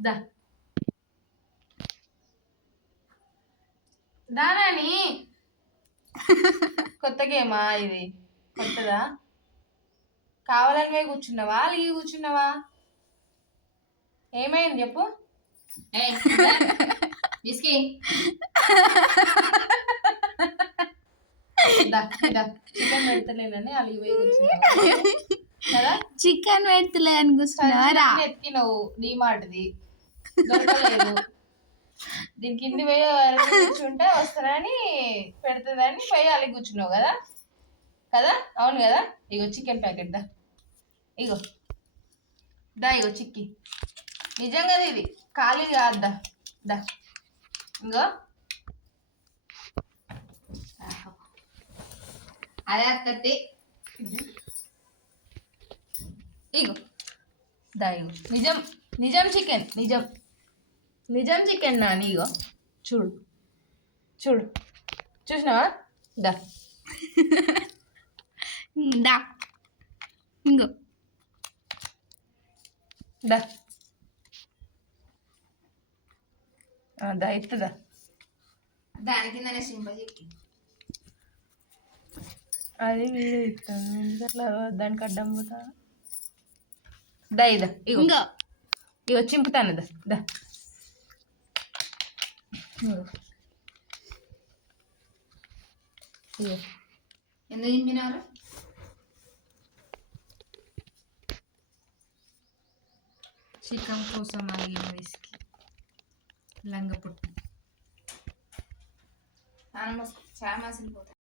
దా. దానాని కొత్త గేమా ఇది? కొత్తదా? కావాలని పోయి కూర్చున్నావా? అలిగి కూర్చున్నావా? ఏమైంది చెప్పు. విస్కీ. చికెన్ పెడతలేనని అలిగి పోయి కూర్చున్నావా? కదా? చికెన్ పెడతలే అని కూర్చున్నారా చికెన్ ఎత్తినవు డీమార్ట్ది దీని కింది పోయి కూర్చుంటే వస్తానని పెడుతుందని పోయి అలిగి కూర్చున్నావు కదా? కదా? అవును కదా? ఇగో చికెన్ ప్యాకెట్ దా. ఇగో. దా ఇగో చిక్కి. నిజంగా ఇది. ఖాళీ కాద్దా దా. ఇంకో అదే అత్తత్తి. ఇగో. దా ఇగో. నిజం. నిజం చికెన్ నిజం నిజం చికెన్ నాని ఇగో చూడు చూడు చూసినావా దా దా ఇంకో దా ఆ, దా ఎత్తుదా దాని కిందనే సింపల్ చెక్కి అది వీడియో ఇస్తాను ఎందుకు అట్లా దానికి అడ్డం పోతా దా ఇదా ఇగో ఇంకో చింపుతాను దా ఎందుకు చింపినారు? చికెన్ కోసం అడిగిన విస్కి లంగ పుట్టి. చాలా మసిలిపోతాయి